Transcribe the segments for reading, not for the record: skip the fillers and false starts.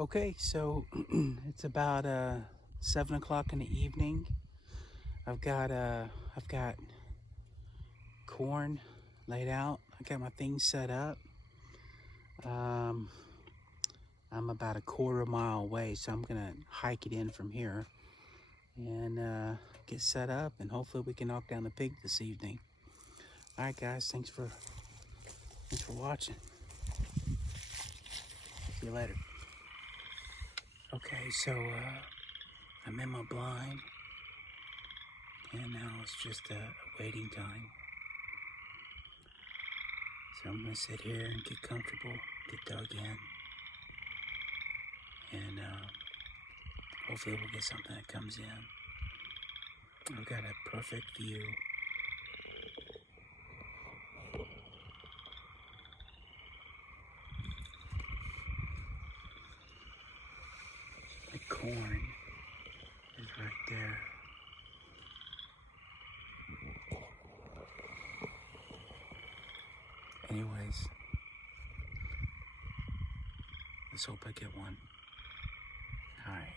Okay, so it's about 7 o'clock in the evening. I've got corn laid out. I got my things set up. Um, I'm about a quarter mile away, so I'm gonna hike it in from here and get set up, and hopefully we can knock down the pig this evening. All right, guys, thanks for watching. See you later. Okay, so I'm in my blind, and now it's just a waiting time. So I'm gonna sit here and get comfortable, get dug in, and hopefully we'll get something that comes in. I've got a perfect view. The corn is right there. Anyways, let's hope I get one. All right.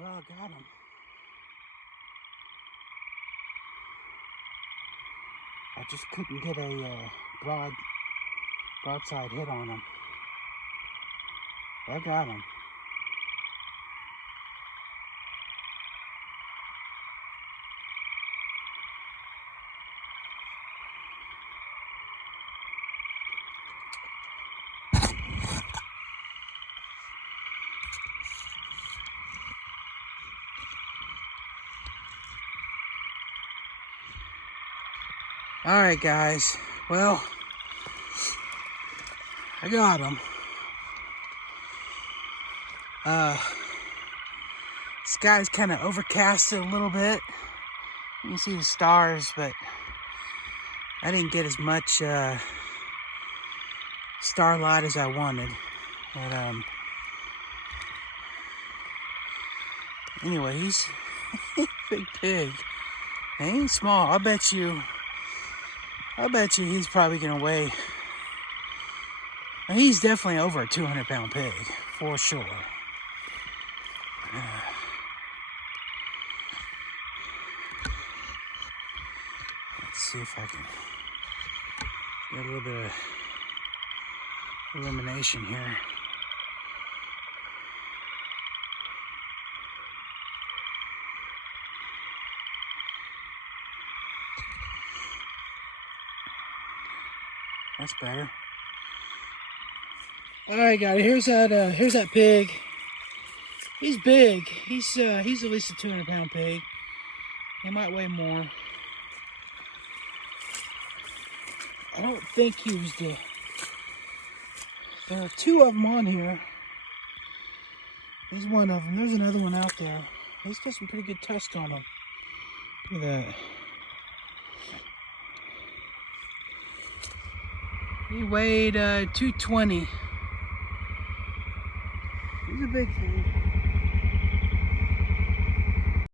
Well, I got him. I just couldn't get a broadside hit on him. I got him. All right, guys. Well, I got him. Sky's kind of overcasted a little bit. You can see the stars, but I didn't get as much starlight as I wanted. But anyway, he's a big pig. He ain't small. I bet you he's probably gonna weigh. And he's definitely over a 200-pound pig, for sure. Let's see if I can get a little bit of illumination here. That's better. All right, guys. Here's that pig. He's big. He's at least a 200-pound pig. He might weigh more. I don't think he was the. There are two of them on here. There's one of them. There's another one out there. He's got some pretty good tusk on him. Look at that. He weighed 220. He's a big thing.